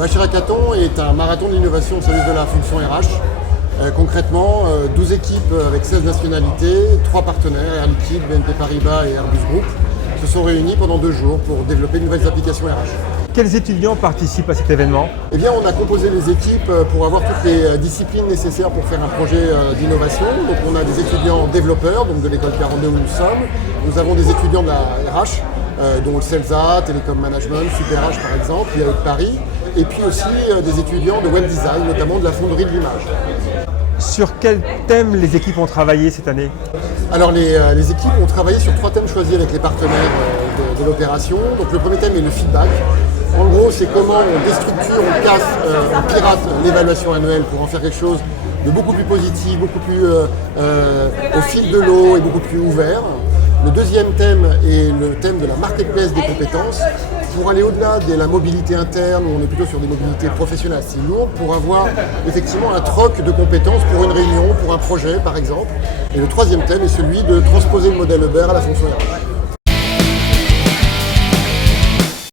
Le Hackathon est un marathon d'innovation au service de la fonction RH. Concrètement, 12 équipes avec 16 nationalités, 3 partenaires, Air Liquide, BNP Paribas et Airbus Group, se sont réunis pendant 2 jours pour développer de nouvelles applications RH. Quels étudiants participent à cet événement? Eh bien, on a composé les équipes pour avoir toutes les disciplines nécessaires pour faire un projet d'innovation. Donc, on a des étudiants développeurs, donc de l'école 42 où nous sommes. Nous avons des étudiants de la RH, dont le CELSA, Télécom Management, Super H par exemple, il y a eu Paris. Et puis aussi des étudiants de web design, notamment de la fonderie de l'image. Sur quel thème les équipes ont travaillé cette année? Alors les équipes ont travaillé sur 3 thèmes choisis avec les partenaires de l'opération. Donc le premier thème est le feedback. En gros, c'est comment on déstructure, on casse, on pirate l'évaluation annuelle pour en faire quelque chose de beaucoup plus positif, beaucoup plus au fil de l'eau et beaucoup plus ouvert. Le deuxième thème est le thème de la marketplace des compétences. Pour aller au-delà de la mobilité interne, où on est plutôt sur des mobilités professionnelles assez lourdes, pour avoir effectivement un troc de compétences pour une réunion, pour un projet par exemple. Et le troisième thème est celui de transposer le modèle Uber à la fonction RH.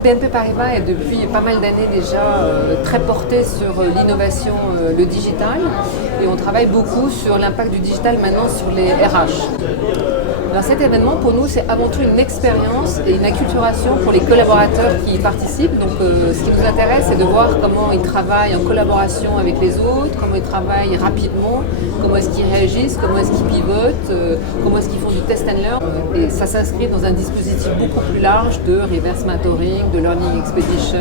BNP Paribas est depuis pas mal d'années déjà très porté sur l'innovation, le digital, et on travaille beaucoup sur l'impact du digital maintenant sur les RH. Alors cet événement pour nous c'est avant tout une expérience et une acculturation pour les collaborateurs qui y participent. Donc ce qui nous intéresse c'est de voir comment ils travaillent en collaboration avec les autres, comment ils travaillent rapidement, comment est-ce qu'ils réagissent, comment est-ce qu'ils pivotent, comment est-ce qu'ils font du test and learn. Et ça s'inscrit dans un dispositif beaucoup plus large de reverse mentoring, de learning expedition,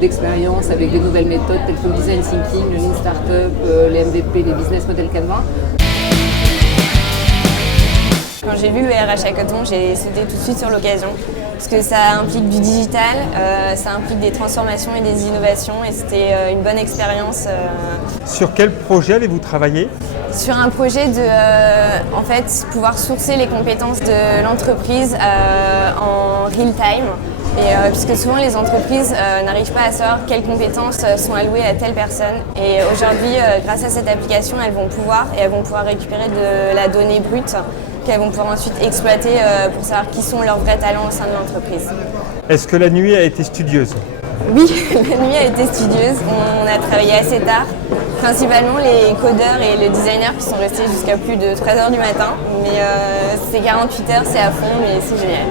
d'expérience avec des nouvelles méthodes telles que le design thinking, le lean startup, les MVP, les business model Canva. Quand j'ai vu le RH Hackathon, j'ai sauté tout de suite sur l'occasion parce que ça implique du digital, ça implique des transformations et des innovations et c'était une bonne expérience. Sur quel projet avez-vous travaillé? Sur un projet de en fait, pouvoir sourcer les compétences de l'entreprise en real time. Et, puisque souvent les entreprises n'arrivent pas à savoir quelles compétences sont allouées à telle personne. Et aujourd'hui, grâce à cette application, elles vont pouvoir récupérer de la donnée brute qu'elles vont pouvoir ensuite exploiter pour savoir qui sont leurs vrais talents au sein de l'entreprise. Est-ce que la nuit a été studieuse? Oui, la nuit a été studieuse. On a travaillé assez tard, principalement les codeurs et le designer qui sont restés jusqu'à plus de 3 h du matin. Mais ces 48 heures, c'est à fond, mais c'est génial.